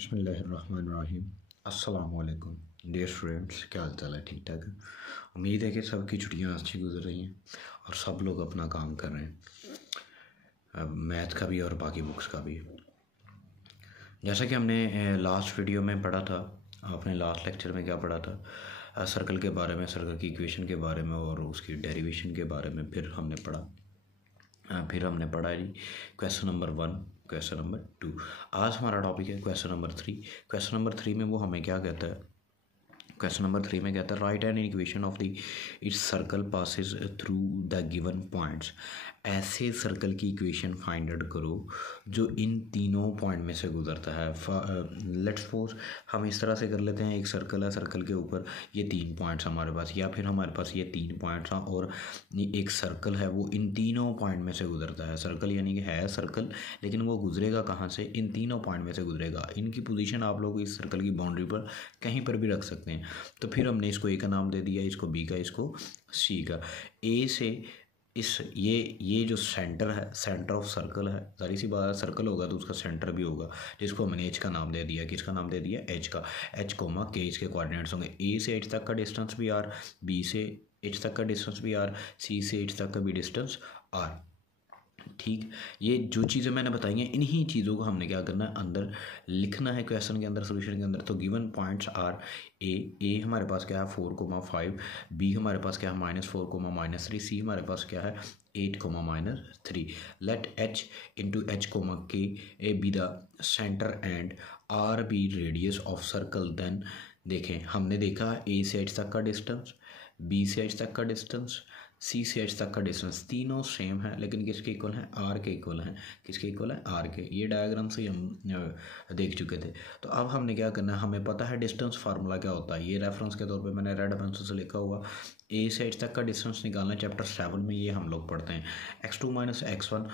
बिस्मिल्लाहिर्रहमानिर्रहीम। अस्सलाम वालेकुम डियर स्टूडेंट्स, क्या हाल चाल है? ठीक ठाक है। उम्मीद है कि सबकी छुट्टियां अच्छी गुजर रही हैं और सब लोग अपना काम कर रहे हैं, मैथ का भी और बाकी बुक्स का भी। जैसा कि हमने लास्ट वीडियो में पढ़ा था, आपने लास्ट लेक्चर में क्या पढ़ा था, सर्कल के बारे में, सर्कल की इक्वेशन के बारे में और उसकी डेरिवेशन के बारे में। फिर हमने पढ़ा जी क्वेश्चन नंबर 1, क्वेश्चन नंबर 2। आज हमारा टॉपिक है क्वेश्चन नंबर 3। क्वेश्चन नंबर 3 में वो हमें क्या कहता है? क्वेश्चन नंबर 3 में कहता है right an equation of the it's circle passes through the given points. ऐसे सर्कल की इक्वेशन फाइंड आउट करो जो इन तीनों पॉइंट में से गुजरता है। लेट्स सपोज हम इस तरह से कर लेते हैं, एक सर्कल है, सर्कल के ऊपर ये 3 पॉइंट्स हमारे पास, या फिर हमारे पास ये 3 पॉइंट्स हैं और एक सर्कल है, वो इन तीनों पॉइंट में से गुजरता है। सर्कल यानी कि है सर्कल, लेकिन वो गुजरेगा कहाँ से? इन तीनों पॉइंट में से गुजरेगा। इनकी पोजीशन आप लोग इस सर्कल की बाउंड्री पर कहीं पर भी रख सकते हैं। तो फिर हमने इसको ए का नाम दे दिया, इसको बी का, इसको सी का। ए से इस ये जो सेंटर है, सेंटर ऑफ सर्कल है, सारी सी बात है, सर्कल होगा तो उसका सेंटर भी होगा, जिसको हमने एच का नाम दे दिया। किसका नाम दे दिया? एच का। एच कोमा के इसके कोऑर्डिनेट्स होंगे। ए से एच तक का डिस्टेंस भी आर, बी से एच तक का डिस्टेंस भी आर, सी से एच तक का भी डिस्टेंस आर। ठीक, ये जो चीज़ें मैंने बताई हैं, इन्हीं चीज़ों को हमने क्या करना है, अंदर लिखना है क्वेश्चन के अंदर, सोल्यूशन के अंदर। तो गिवन पॉइंट्स आर ए हमारे पास क्या है 4,5, बी हमारे पास क्या है -4, -3, सी हमारे पास क्या है 8, -3। Let h into h comma k a be the centre and r be radius of circle. Then देखें, हमने देखा ए से एच तक का डिस्टेंस, बी से एच तक का डिस्टेंस, सी से एच तक का डिस्टेंस, तीनों सेम है, लेकिन किसके इक्वल हैं? आर के इक्वल हैं। किसके इक्वल है? आर के। ये डायग्राम से हम देख चुके थे। तो अब हमने क्या करना है, हमें पता है डिस्टेंस फार्मूला क्या होता है। ये रेफरेंस के तौर पे मैंने रेड पेंसिल से लिखा हुआ, ए से एच तक का डिस्टेंस निकालना है। चैप्टर 7 में ये हम लोग पढ़ते हैं। x2 - x1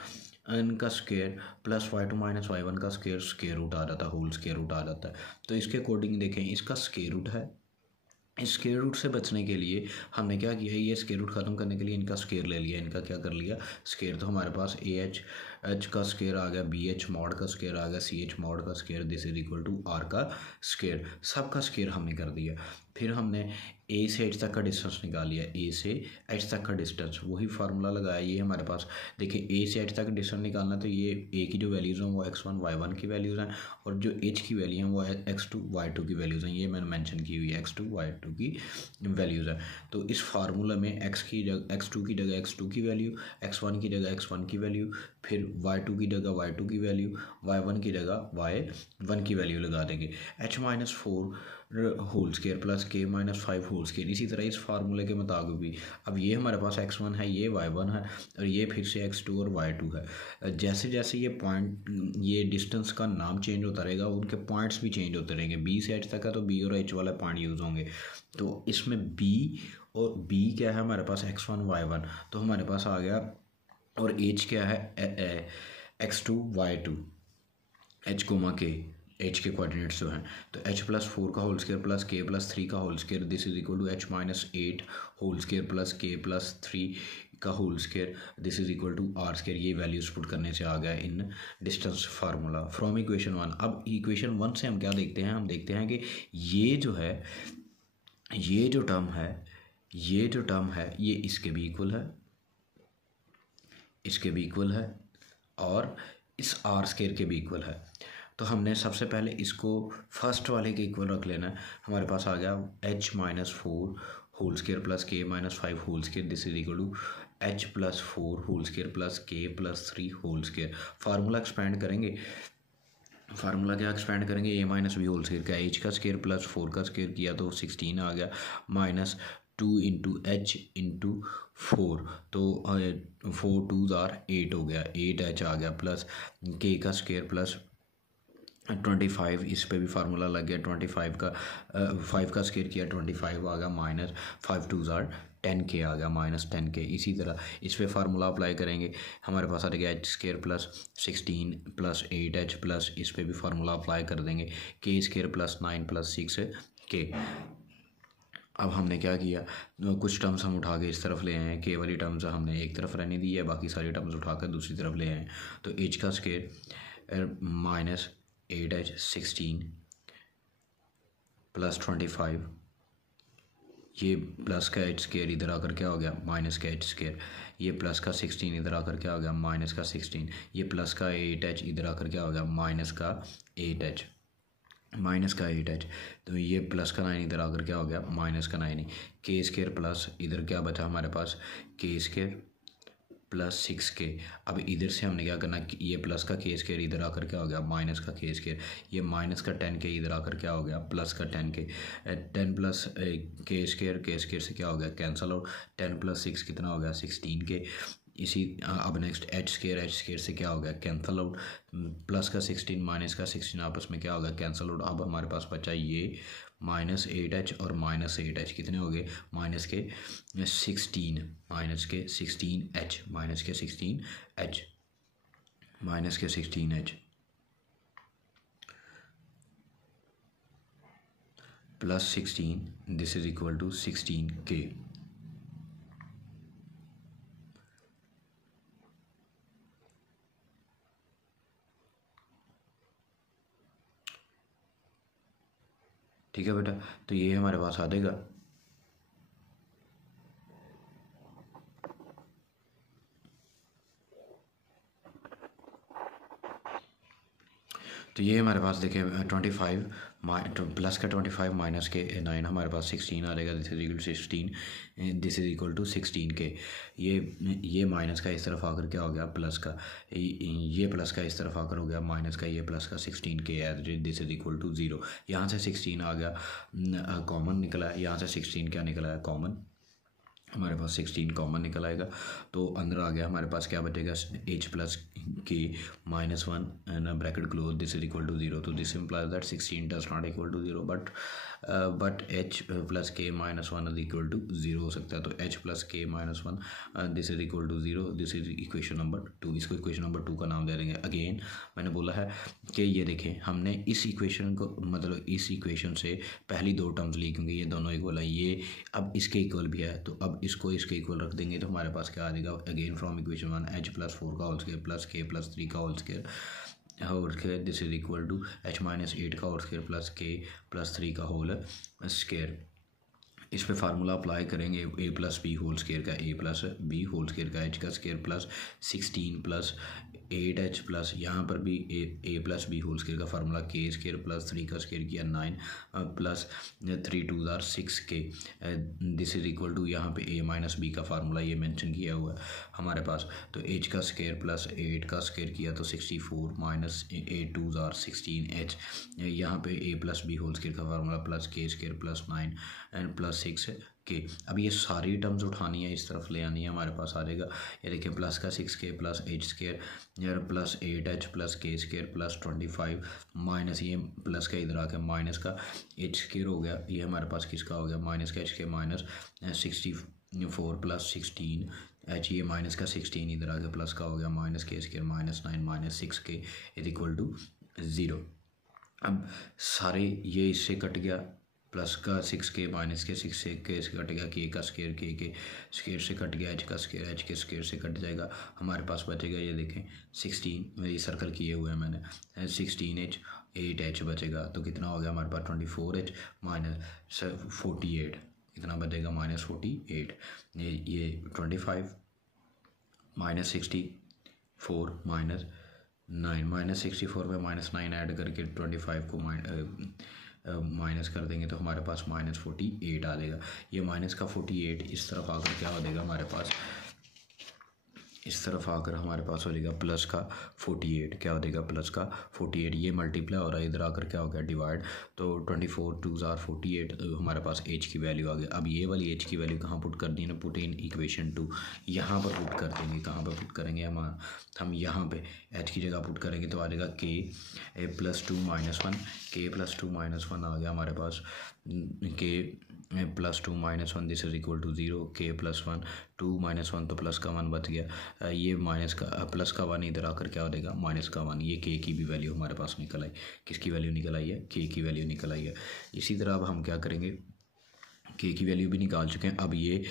इनका स्क्वायर प्लस y2 - y1 का स्क्वायर रूट आ जाता है, होल स्क्वायर रूट आ जाता है। तो इसके अकॉर्डिंग देखें, इसका स्क्वायर रूट है। इस स्क्वायर रूट से बचने के लिए हमने क्या किया है, ये स्क्वायर रूट ख़त्म करने के लिए इनका स्क्वायर ले लिया। इनका क्या कर लिया? स्क्वायर। तो हमारे पास एच का स्क्वायर आ गया, बी एच मॉड का स्क्वायर आ गया, सी एच मॉड का square, this is equal to r का स्क्वायर। सबका स्क्वायर हमने कर दिया। फिर हमने ए से एच तक का डिस्टेंस निकाल लिया, ए से एच तक का डिस्टेंस, वही फार्मूला लगाया। ये हमारे पास देखिए, ए से एच तक डिस्टेंस निकालना, तो ये ए की जो वैल्यूज़ हैं वो x1 y1 की वैल्यूज़ हैं, और जो एच की वैल्यू हैं वो x2 y2 की वैल्यूज़ हैं। ये मैंने मेंशन की हुई है, x2 y2 की वैल्यूज़ हैं। तो इस फार्मूला में x2 की जगह x2 की वैल्यू, x1 की जगह x1 की वैल्यू, फिर y2 की जगह y2 की वैल्यू, y1 की जगह y1 की वैल्यू लगा देंगे। h-4 whole square plus k - 5 whole square. इसी तरह इस फार्मूले के मुताबिक भी, अब ये हमारे पास x1 है, ये y1 है, और ये फिर से x2 और y2 है। जैसे जैसे ये पॉइंट, ये डिस्टेंस का नाम चेंज होता रहेगा, उनके पॉइंट्स भी चेंज होते रहेंगे। b से h तक है तो b और h वाले पॉइंट यूज़ होंगे। तो इसमें b और b क्या है हमारे पास? x1 y1, तो हमारे पास आ गया। और h क्या है? x2 y2, h कोमा के, एच के कोऑर्डिनेट्स जो हैं। तो h+4 का होल स्क्वायर प्लस k+3 का whole square, this is equal to h-8 whole square plus k+3 का whole square, this is equal to r square. ये वैल्यूज पुट करने से आ गया in distance formula from equation 1। अब equation 1 से हम क्या देखते हैं? हम देखते हैं कि ये जो है, ये जो टर्म है, ये इसके भी इक्वल है, इसके भी इक्वल है, और इस आर स्क्वायर के भी इक्वल है। तो हमने सबसे पहले इसको फर्स्ट वाले के इक्वल रख लेना है। हमारे पास आ गया h-4 whole square plus k - 5 whole square, this is equal to h+4 whole square plus k+3 whole square. Formula expand करेंगे, फार्मूला क्या एक्सपेंड करेंगे? a - b होल स्क्वायर का, h का स्क्वायर प्लस 4 का स्क्वायर किया तो 16 आ गया, -2 इंटू एच इंटू 4, तो 4 2 8 हो गया, 8h आ गया, प्लस k का स्क्वायर प्लस 25, इस पे भी फार्मूला लग गया। 25 का 5 का स्क्वायर किया, 25 आ गया, -5 2 10k आ गया, -10k। इसी तरह इस पे फार्मूला अप्लाई करेंगे, हमारे पास आ गया h square plus 16 plus 8h, plus इस पे भी फार्मूला अप्लाई कर देंगे, k square plus 9 plus 6k। अब हमने क्या किया, कुछ टर्म्स हम उठा के इस तरफ ले आए हैं, के वाली टर्म्स हमने एक तरफ रहने दी है, बाकी सारी टर्म्स उठा कर दूसरी तरफ ले आए हैं। तो h का स्क्वायर 8h 16 प्लस 25, ये प्लस का एच स्केयर इधर आकर क्या हो गया माइनस का एच स्केयर, ये प्लस का 16 इधर आकर क्या हो गया माइनस का 16, ये प्लस का 8h इधर आकर क्या हो गया माइनस का 8h, माइनस का 8h, तो ये प्लस का 9 इधर आकर क्या हो गया माइनस का 9, के स्केयर प्लस इधर क्या बचा हमारे पास के स्केयर प्लस 6k। अब इधर से हमने क्या करना, ये प्लस का के स्केयर इधर आकर क्या हो गया माइनस का के स्केयर, ये माइनस का 10k इधर आकर क्या हो गया प्लस का 10k, 10 प्लस के स्केयर से क्या हो गया कैंसल आउट, 10 प्लस 6 कितना हो गया 16k। इसी अब नेक्स्ट एच स्केयर से क्या हो गया कैंसल आउट, प्लस का 16 माइनस का 16 आपस में क्या होगा कैंसल आउट। अब हमारे पास बचा ये -8h और -8h कितने हो गए माइनस के 16, माइनस के 16h, माइनस के 16h, माइनस के 16h plus 16, this is equal to 16k। ठीक है बेटा, तो ये हमारे पास आ जाएगा तो ये हमारे पास देखिए 25 प्लस का 25 माइनस के 9 हमारे पास 16 आ जाएगा, this is equal to 16, this is equal to 16k। ये माइनस का इस तरफ आकर क्या हो गया प्लस का, ये प्लस का इस तरफ आकर हो गया माइनस का, ये प्लस का 16k as this is equal to 0। यहाँ से 16 आ गया कॉमन निकला है, यहाँ से 16 क्या निकला है कॉमन, हमारे पास 16 कॉमन निकल आएगा, तो अंदर आ गया हमारे पास क्या बचेगा h plus k -1 and bracket close, this is equal to 0। तो this implies that 16 does not equal to 0, but h plus k -1 is equal to 0 हो सकता है। तो h plus k -1 this is equal to 0, this is equation number 2। इसको equation number 2 का नाम दे देंगे। Again मैंने बोला है कि ये देखें हमने इस इक्वेशन को मतलब इस इक्वेशन से पहली दो टर्म्स ली क्योंकि ये दोनों इक्वल है, ये अब इसके इक्वल भी है, तो अब इसको इसके इक्वल रख देंगे तो हमारे पास क्या आ जाएगा again from equation 1 h plus 4 का whole square plus k plus 3 का whole square this is equal to h minus 8 का whole square plus k plus 3 का होल स्क्वायर। इस पे फार्मूला अप्लाई करेंगे a plus B whole square का a plus B whole square का h का square plus 16 plus 8h plus यहाँ पर भी a plus B whole square का फार्मूला k स्क्वायर प्लस 3 का स्क्वायर किया 9 प्लस 3 2 आर 6k, this is equal to यहाँ पे a माइनस बी का फार्मूला ये मेंशन किया हुआ है हमारे पास, तो h का स्क्वायर प्लस 8 का स्क्वायर किया तो 64 माइनस 8 2 आर 16h, यहाँ पे a plus B whole square का formula plus k square plus 9 and plus 6k। अब ये सारी टर्म्स उठानी है इस तरफ ले आनी है, हमारे पास आ जाएगा ये देखिए प्लस का 6k प्लस h स्क्वायर यार plus 8h plus k square plus 25 minus ये प्लस का इधर आके माइनस का h स्क्वायर हो गया, ये हमारे पास किसका हो गया माइनस का h के माइनस 64 प्लस 16h, ये माइनस का 16 इधर आके प्लस का हो गया minus k square minus 9 minus 6k is equal to 0। अब सारे ये इससे कट गया प्लस का 6k माइनस के 6k से कट गया k का स्क्वायर के स्क्वायर से कट गया h का स्क्वायर h के स्क्वायर से कट जाएगा, हमारे पास बचेगा ये देखें 16 ये सर्कल किए हुए हैं मैंने 16h 8h बचेगा, तो कितना हो गया हमारे पास 24h माइनस 48 कितना बचेगा -48, ये 25 माइनस 64 माइनस 9 माइनस 64 में -9 ऐड करके 25 को माइनस कर देंगे तो हमारे पास -48 आ जाएगा। ये माइनस का 48 इस तरफ आकर क्या हो जाएगा हमारे पास, इस तरफ आकर हमारे पास हो जाएगा प्लस का 48, क्या हो जाएगा प्लस का 48, ये मल्टीप्लाई हो रहा है इधर आकर क्या हो गया डिवाइड, तो 24 2 आर 48 हमारे पास h की वैल्यू आ गई। अब ये वाली h की वैल्यू कहाँ पुट कर दी ना, पुट इन इक्वेशन 2, यहाँ पर पुट कर देंगे, कहाँ पर पुट करेंगे हम यहाँ पे h की जगह पुट करेंगे तो आ जाएगा k plus 2 minus 1, k plus 2 minus 1 आ गया हमारे पास, k plus 2 minus 1 this is equal to 0, k plus 1 2 minus 1 तो प्लस का 1 बच गया, ये माइनस का प्लस का 1 इधर आकर क्या हो जाएगा माइनस का 1, ये k की भी वैल्यू हमारे पास निकल आई, किसकी वैल्यू निकल आई है k की वैल्यू निकल आई है। इसी तरह अब हम क्या करेंगे k की वैल्यू भी निकाल चुके हैं, अब ये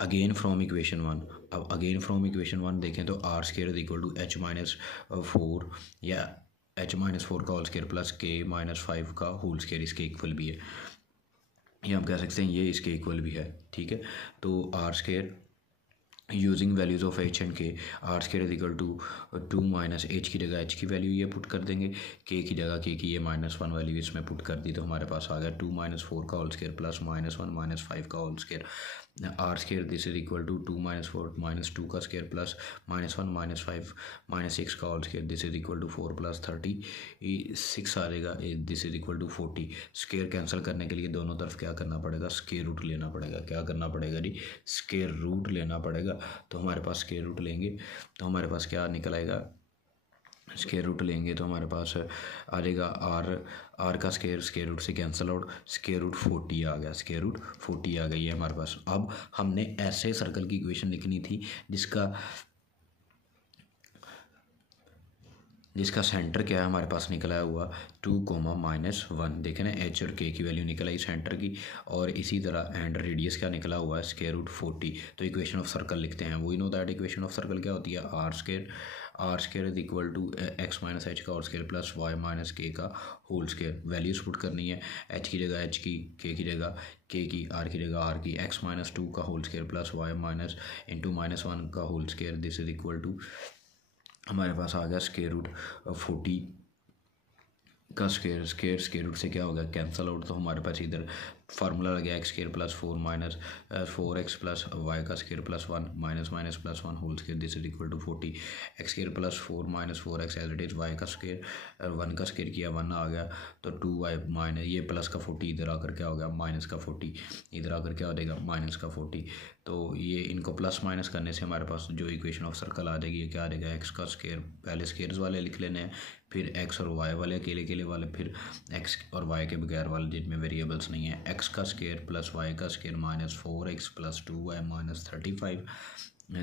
अगेन फ्रॉम इक्वेशन 1, अब अगेन फ्रॉम इक्वेशन 1 देखें तो r square is equal to h minus 4 या h-4 का होल स्केयर प्लस k-5 का होल स्केयर इसके इक्वल भी है, ये हम कह सकते हैं ये इसके इक्वल भी है। ठीक है, तो r square using values of h and k, r square is equal to 2 minus h की जगह एच की वैल्यू ये पुट कर देंगे, के की जगह के की ये -1 वैल्यू इसमें पुट कर दी, तो हमारे पास आ गया 2 - 4 का होल स्केयर प्लस -1 - 5 का whole square, r square this is equal to 2 - 4 - 2 का स्केयर प्लस -1 - 5 -6 का whole square, this is equal to 4 + 36 आ जाएगा, this is equal to 40। Square cancel करने के लिए दोनों तरफ क्या करना पड़ेगा, स्केयर रूट लेना पड़ेगा। क्या करना पड़ेगा जी, स्केयर रूट लेना पड़ेगा। तो हमारे पास स्केयर रूट लेंगे तो हमारे पास क्या निकल आएगा, स्केयर रूट लेंगे तो हमारे पास आ जाएगा आर का स्केयर रूट से कैंसिल आउट, स्केयर रूट 40 आ गया, स्केयर रूट 40 आ गई है हमारे पास। अब हमने ऐसे सर्कल की इक्वेशन लिखनी थी जिसका सेंटर क्या है हमारे पास निकला हुआ 2, -1, देखें ना एच और के की वैल्यू निकल आई सेंटर की, और इसी तरह एंड रेडियस क्या निकला हुआ है स्केयर रूट 40। तो इक्वेशन ऑफ सर्कल लिखते हैं, वही know that equation of circle क्या होती है, r square is equal to x - h का whole square plus y - k का होल स्केयर। वैल्यूज पुट करनी है, h की जगह h की, k की जगह k की, r की जगह r की, x - 2 का होल स्केयर प्लस y - 1 का whole square, this is equal to हमारे पास आ गया स्केयर रूट 40 का स्केयर रूट से क्या होगा कैंसल आउट, तो हमारे पास इधर फार्मूला लग गया x² + 4 - 4x + y का square plus 1 - + 1 whole square, this is equal to 40। x² + 4 - 4x as it is, y का स्केयर 1 का स्केयर किया 1 आ गया, तो 2y माइनस ये प्लस का 40 इधर आकर क्या हो गया माइनस का 40, इधर आकर क्या हो जाएगा माइनस का 40। तो ये इनको प्लस माइनस करने से हमारे पास जो इक्वेशन ऑफ सर्कल आ जाएगी, ये क्या आ जाएगा, एक्स का स्केयर, पहले स्केयर्स वाले लिख लेने हैं, फिर एक्स और वाई वाले अकेले वाले, फिर एक्स और वाई के बगैर वाले जिनमें वेरिएबल्स नहीं है, एक्स का स्केयर प्लस वाई का square -4x + 2y - 35,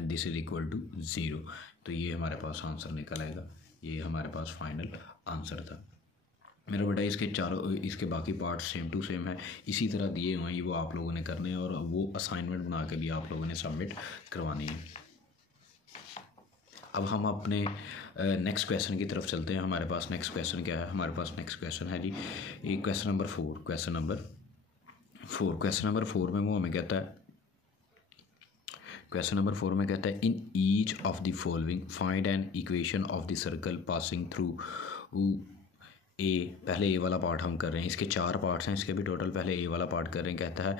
this is equal to 0। तो ये हमारे पास आंसर निकल आएगा, ये हमारे पास फाइनल आंसर था मेरा बेटा। इसके बाकी पार्ट सेम टू सेम है, इसी तरह दिए हुए हैं, वो आप लोगों ने करने हैं और वो असाइनमेंट बना के भी आप लोगों ने सबमिट करवानी है। अब हम अपने नेक्स्ट क्वेश्चन की तरफ चलते हैं। हमारे पास नेक्स्ट क्वेश्चन क्या है, हमारे पास नेक्स्ट क्वेश्चन है जी ये क्वेश्चन नंबर 4। क्वेश्चन नंबर 4 में वो हमें कहता है, क्वेश्चन नंबर 4 में कहता है in each of the following find an equation of the circle passing through a. पहले ए वाला पार्ट हम कर रहे हैं, इसके 4 पार्ट्स हैं, इसके भी टोटल पहले ए वाला पार्ट कर रहे हैं। कहता है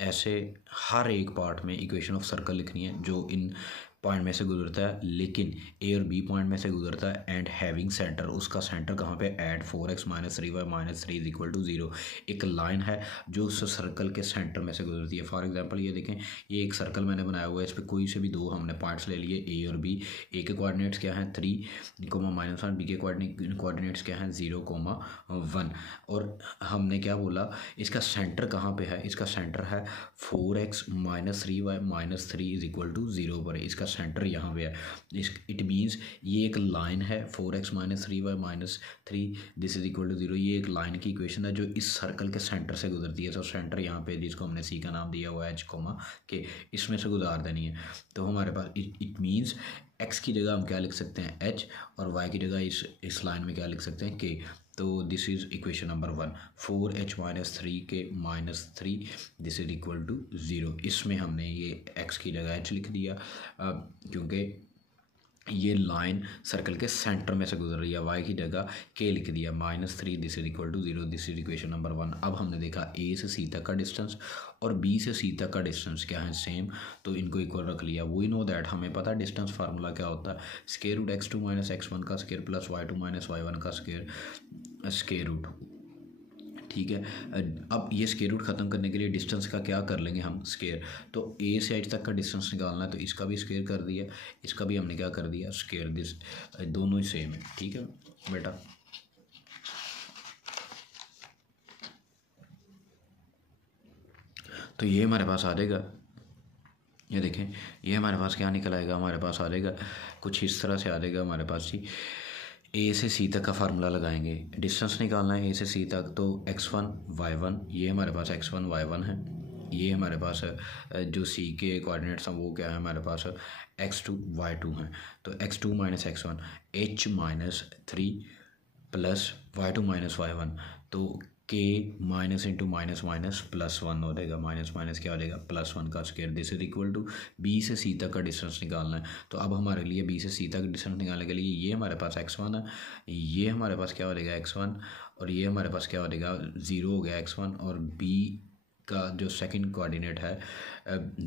ऐसे हर एक पार्ट में इक्वेशन ऑफ सर्कल लिखनी है जो इन पॉइंट में से गुजरता है, लेकिन ए और बी पॉइंट में से गुजरता है, एंड हैविंग सेंटर, उसका सेंटर कहाँ पे, eight 4x - 3y - 3 equal to 0। एक लाइन है जो उस सर्कल के सेंटर में से गुजरती है। फॉर एग्जांपल ये देखें, ये एक सर्कल मैंने बनाया हुआ है, इस पर कोई से भी 2 हमने पॉइंट्स ले लिए, ए और बी। ए के कोऑर्डिनेट्स क्या हैं 3, -1, बी के कोऑर्डिनेट्स क्या हैं 0, 1। और हमने क्या बोला, इसका सेंटर कहाँ पे है, इसका सेंटर है 4x - 3y - 3 इक्वल टू 0 पर है, इसका सेंटर यहाँ पे है। इट मीन्स ये एक लाइन है 4x - 3y - 3 this is equal to 0। ये एक लाइन की इक्वेशन है जो इस सर्कल के सेंटर से गुजरती है। तो सेंटर यहाँ पे जिसको हमने सी का नाम दिया हुआ है h, के इसमें से गुजार देनी है। तो हमारे पास इट मीन्स x की जगह हम क्या लिख सकते हैं h, और y की जगह इस लाइन में क्या लिख सकते हैं k। तो this is equation number 1, 4h - 3 के -3 दिस इज इक्वल टू 0। इसमें हमने ये x की जगह h लिख दिया क्योंकि ये लाइन सर्कल के सेंटर में से गुजर रही है। y की जगह k लिख दिया -3 this is equal to 0, this is equation number 1। अब हमने देखा a से c तक का डिस्टेंस और b से c तक का डिस्टेंस क्या है सेम, तो इनको इक्वल रख लिया। वी नो दैट, हमें पता है डिस्टेंस फार्मूला क्या होता है, स्केयर रूट x2 - x1 का स्केयर प्लस y2 - y1 का स्केयर रूट। ठीक है, अब ये स्केयर रूट ख़त्म करने के लिए डिस्टेंस का क्या कर लेंगे हम स्केयर, तो ए से h तक का डिस्टेंस निकालना है, तो इसका भी स्केयर कर दिया, इसका भी हमने क्या कर दिया स्केयर, दिस दोनों ही सेम है। ठीक है बेटा, तो ये हमारे पास आ जाएगा, ये देखें ये हमारे पास क्या निकल आएगा, हमारे पास आ जाएगा कुछ इस तरह से आ जाएगा हमारे पास जी। ए से सी तक का फार्मूला लगाएंगे, डिस्टेंस निकालना है ए से सी तक, तो x1 y1, ये हमारे पास x1 y1 है, ये हमारे पास जो सी के कोऑर्डिनेट्स हैं वो क्या है हमारे पास x2 y2 हैं। तो x2 minus x1 h minus 3 plus y2 minus y1, तो k minus into minus minus plus 1 हो जाएगा, माइनस माइनस क्या हो जाएगा प्लस 1 का square. This is equal to b से c तक का डिस्टेंस निकालना है। तो अब हमारे लिए b से c तक डिस्टेंस निकालने के लिए ये हमारे पास x1 है, ये हमारे पास क्या हो जाएगा x1, और ये हमारे पास क्या हो जाएगा 0 हो गया x1, और b का जो सेकंड कोऑर्डिनेट है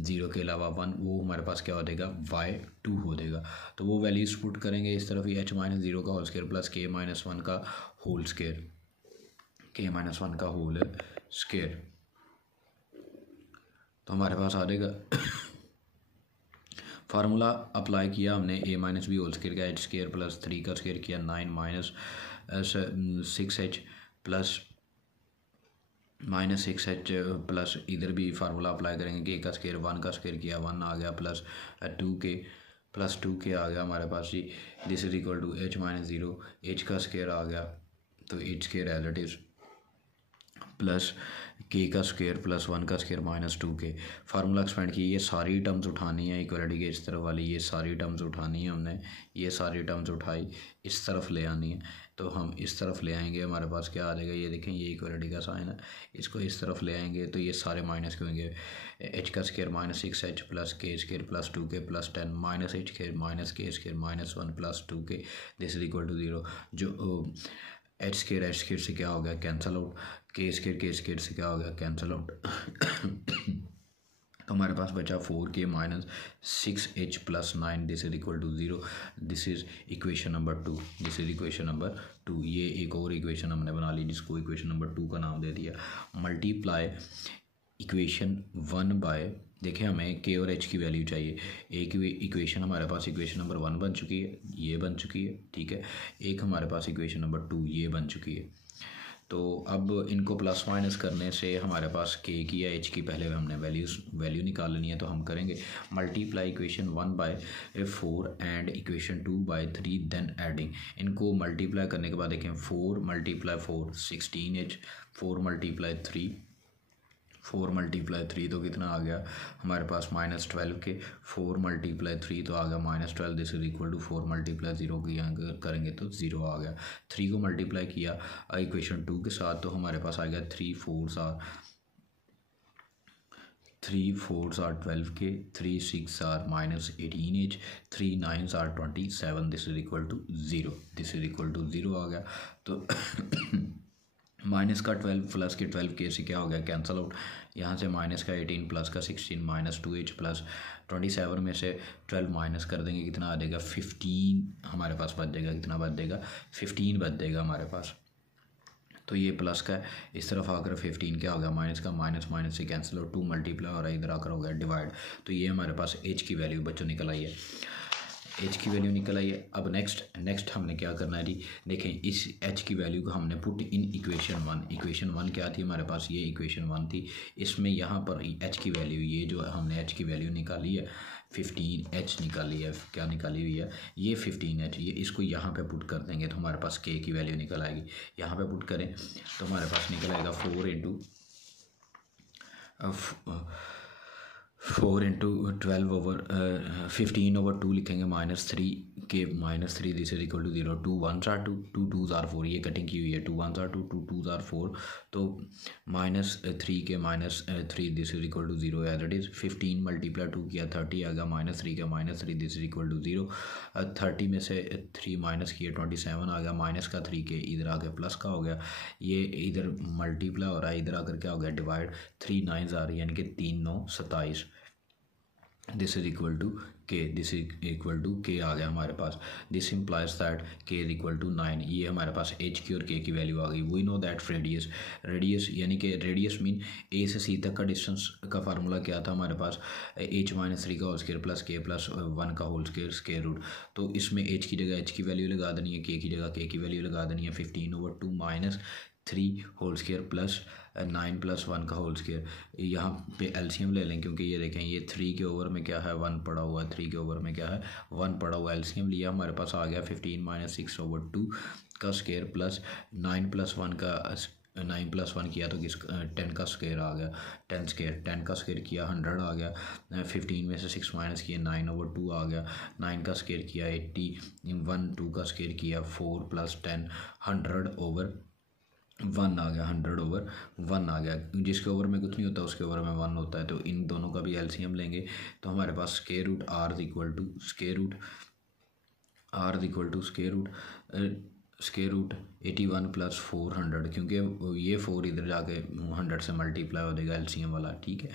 0 के अलावा 1, वो हमारे पास क्या हो जाएगा y2 हो जाएगा। तो वो वैल्यूज पुट करेंगे इस तरफ, h माइनस 0 का whole square plus k minus 1 का होल स्क्वायर, k माइनस 1 का होल स्क्वायर, तो हमारे पास आ जाएगा फार्मूला अप्लाई किया हमने, a minus b whole square का h स्क्वायर प्लस 3 का स्क्वायर किया 9 minus 6h plus minus 6h plus इधर भी फार्मूला अप्लाई करेंगे, k का स्क्वायर 1 का स्क्वायर किया 1 आ गया प्लस 2k प्लस 2k आ गया हमारे पास जी। This is equal to h minus 0, h का स्क्वायर आ गया तो h square relatives plus k का स्क्वायर प्लस 1 का square minus 2k। Formula expand किया, ये सारी टर्म्स उठानी है इक्वलिटी के इस तरफ वाली, ये सारी टर्म्स उठानी है हमने, ये सारी टर्म्स उठाई इस तरफ ले आनी है, तो हम इस तरफ ले आएंगे, हमारे पास क्या आ जाएगा, ये देखें ये इक्वलिटी का साइन है, इसको इस तरफ ले आएंगे तो ये सारे माइनस के होंगे, h का square minus 6h plus k square plus 2k plus 10 minus h square minus k square minus 1 plus 2k, this is equal to 0। जो h स्क्वायर से क्या हो गया कैंसल आउट, k स्क्वायर से क्या हो गया कैंसल आउट तो हमारे पास बचा 4k minus 6h plus 9, this is equal to 0। This is equation number 2, this is equation number 2। ये एक और इक्वेशन हमने बना ली जिसको इक्वेशन नंबर 2 का नाम दे दिया। मल्टीप्लाई इक्वेशन 1 बाय, देखें हमें k और h की वैल्यू चाहिए, एक इक्वेशन हमारे पास इक्वेशन नंबर 1 बन चुकी है, ये बन चुकी है, ठीक है, एक हमारे पास इक्वेशन नंबर 2 ये बन चुकी है। तो अब इनको प्लस माइनस करने से हमारे पास k की या h की पहले हमने वैल्यू निकालनी है, तो हम करेंगे multiply equation 1 by 4 and equation 2 by 3 then adding. इनको मल्टीप्लाई करने के बाद देखें 4 मल्टीप्लाई 4 16h, 4 मल्टीप्लाई 3 तो कितना आ गया हमारे पास माइनस 12 के, 4 मल्टीप्लाई 3 तो आ गया minus 12, this is equal to 4 multiply 0 की यहाँ करेंगे तो 0 आ गया। 3 को मल्टीप्लाई किया इक्वेशन 2 के साथ तो हमारे पास आ गया 3 4s are 12 के, 3 6 are minus 18h, 3 9s are 27, this is equal to 0, this is equal to 0 आ गया। तो माइनस का 12 प्लस के 12 के से क्या हो गया कैंसल आउट, यहाँ से माइनस का 18 प्लस का 16 माइनस 2h प्लस 27 में से 12 माइनस कर देंगे, कितना आ जाएगा 15 हमारे पास बच जाएगा, कितना बच जाएगा 15 बच जाएगा हमारे पास। तो ये प्लस का है, इस तरफ आकर 15 क्या हो गया माइनस का, माइनस माइनस से कैंसिल और 2 मल्टीप्लाई और इधर आकर हो गया डिवाइड। तो ये हमारे पास h की वैल्यू बच्चों निकल आई है, h की वैल्यू निकल आई है। अब नेक्स्ट हमने क्या करना है जी, देखें इस h की वैल्यू को हमने पुट इन इक्वेशन 1। इक्वेशन 1 क्या थी हमारे पास, ये इक्वेशन 1 थी, इसमें यहाँ पर h की वैल्यू, ये जो हमने h की वैल्यू निकाली है 15h निकाली है, क्या निकाली हुई है ये 15h, ये इसको यहाँ पे पुट कर देंगे तो हमारे पास k की वैल्यू निकल आएगी। यहाँ पे पुट करें तो हमारे पास निकल आएगा 4 इंटू 12 ओवर 15 ओवर 2 लिखेंगे minus 3 k minus 3, this is equal to 0, 2 1s are 2, 2 2s are 4, ये कटिंग की हुई है, 2 1s are 2, 2 2s are 4, तो minus 3 k minus 3, this is equal to 0 as it is. 15 multiply 2 किया 30 आ गया, माइनस 3 का minus 3, this is equal to 0। 30 में से 3 माइनस किया 27 आ गया, माइनस का 3 के इधर आके प्लस का हो गया, ये इधर मल्टीप्लाई हो रहा है, इधर आकर क्या हो गया डिवाइड, 3 9s आ रही है यानी कि 3 9 27, this is equal to k, this is equal to k आ गया हमारे पास। This implies that k is equal to 9, ये हमारे पास h की और k की वैल्यू आ गई। वी नो दैट रेडियस यानी कि रेडियस मीन a से c तक का डिस्टेंस का फार्मूला क्या था हमारे पास, h माइनस 3 का whole square plus k plus 1 का होल स्क्वायर रूट। तो इसमें h की जगह h की वैल्यू लगा देनी है, k की जगह k की वैल्यू लगा देनी है, 15 over 2 minus 3 whole square plus 9 plus 1 का होल स्क्वायर। यहाँ पे एलसीएम ले लें क्योंकि ये देखें ये 3 के ओवर में क्या है 1 पड़ा हुआ है, 3 के ओवर में क्या है 1 पड़ा हुआ है, एलसीएम लिया हमारे पास आ गया 15 माइनस 6 ओवर 2 का स्क्वायर प्लस 9 प्लस 1 का 9 + 1 किया तो किस 10 का स्क्वायर आ गया, 10 का स्क्वायर किया 100 आ गया, 15 में से 6 माइनस किया 9/2 आ गया, 9 का स्क्वायर किया 80, 2 का स्क्वायर किया 4 + 10 100/1 आ गया, 100/1 आ गया। जिसके ओवर में कुछ नहीं होता उसके ओवर में 1 होता है। तो इन दोनों का भी एलसीएम लेंगे तो हमारे पास square root r square root 81 + 400, क्योंकि ये 4 इधर जाके 100 से मल्टीप्लाई हो जाएगा एलसीएम वाला, ठीक है।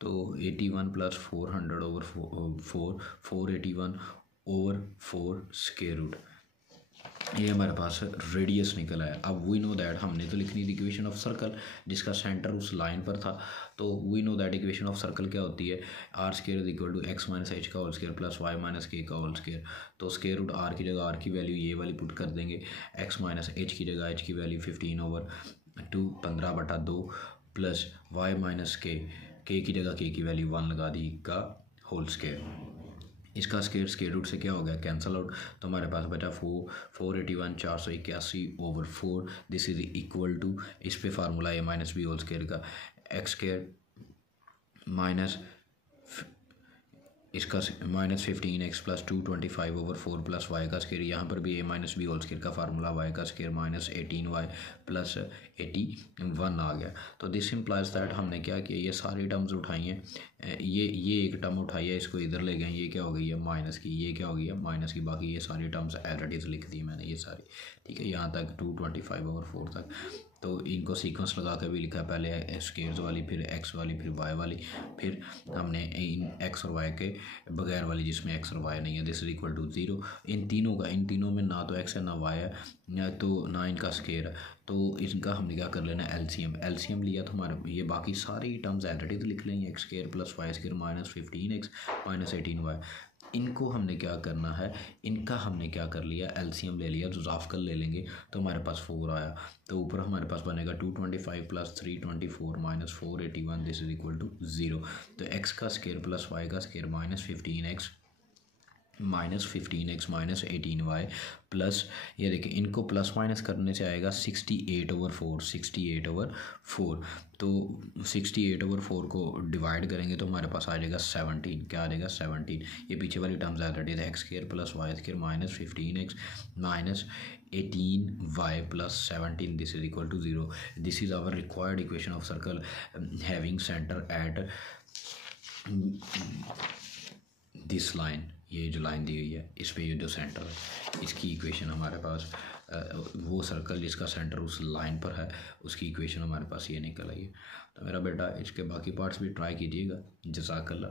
तो 81 + 400/4 481/4 स्क्वायर रूट, ये हमारे पास रेडियस निकल आया। अब वी नो दैट हमने तो लिखनी थी इक्वेशन ऑफ सर्कल जिसका सेंटर उस लाइन पर था। तो we know that equation of circle क्या होती है, r² = x - h का होल स्क्वायर + y - k का होल स्क्वायर। तो स्क्वायर रूट r की जगह r की वैल्यू ये वाली पुट कर देंगे, x - h की जगह h की वैल्यू 15/2 15/2 प्लस y - k की जगह k की वैल्यू 1 लगा दी का होल स्क्वायर। इसका स्क्वायर रूट से क्या हो गया, कैंसल आउट। तो हमारे पास बचा 481 481/4। दिस इज इक्वल टू, इस पे formula a - b whole square का, x² माइनस इसका -15x + 225/4 प्लस y का स्क्वायर, यहाँ पर भी a - b होल स्क्वायर का फार्मूला, y का स्क्वायर -18y + 81 आ गया। तो दिस इम्प्लाइज दैट हमने क्या किया, ये सारी टर्म्स उठाई हैं, ये एक टर्म उठाई है, इसको इधर ले गए, ये क्या हो गई है माइनस की, ये क्या हो गई है माइनस की, बाकी ये सारी टर्म्स एज लिख दी मैंने ये सारी, ठीक है, यहाँ तक 225/4 तक। तो इनको सीक्वेंस लगा कर भी लिखा, पहले स्क्वायर्स वाली, फिर एक्स वाली, फिर वाई वाली, फिर हमने इन एक्स और वाई के बगैर वाली जिसमें एक्स और वाई नहीं है, दिस इज इक्वल टू 0। इन तीनों में ना तो एक्स है ना वाई है, ना तो ना इनका स्क्वायर है। तो इनका हमने क्या कर लेना, एलसीएम लिया तो हमारे ये बाकी सारी टर्म्स एज लिख लेंगे, x² + y² -15x -18y। इनको हमने क्या करना है, इनका हमने क्या कर लिया, एलसीएम ले लिया, तो जाफकल ले लेंगे तो हमारे पास 4 आया। तो ऊपर हमारे पास बनेगा 225 + 324 -481, दिस इज इक्वल टू 0। तो x का स्क्वायर + y का स्क्वायर -15x -18y प्लस, ये देखिए इनको प्लस माइनस करने से आएगा 68/4। तो 68/4 को डिवाइड करेंगे तो हमारे पास आ जाएगा 17, क्या आ जाएगा 17। ये पीछे वाली टर्म्स आ रही है, x² + y² -15x -18y + 17, this is equal to 0। This is our required equation of circle having centre at this line. ये जो लाइन दी हुई है इस पे ये जो सेंटर है, इसकी इक्वेशन हमारे पास, वो सर्कल जिसका सेंटर उस लाइन पर है उसकी इक्वेशन हमारे पास ये निकल आई है। तो मेरा बेटा इसके बाकी पार्ट्स भी ट्राई कीजिएगा। जज़ाकल्लाह।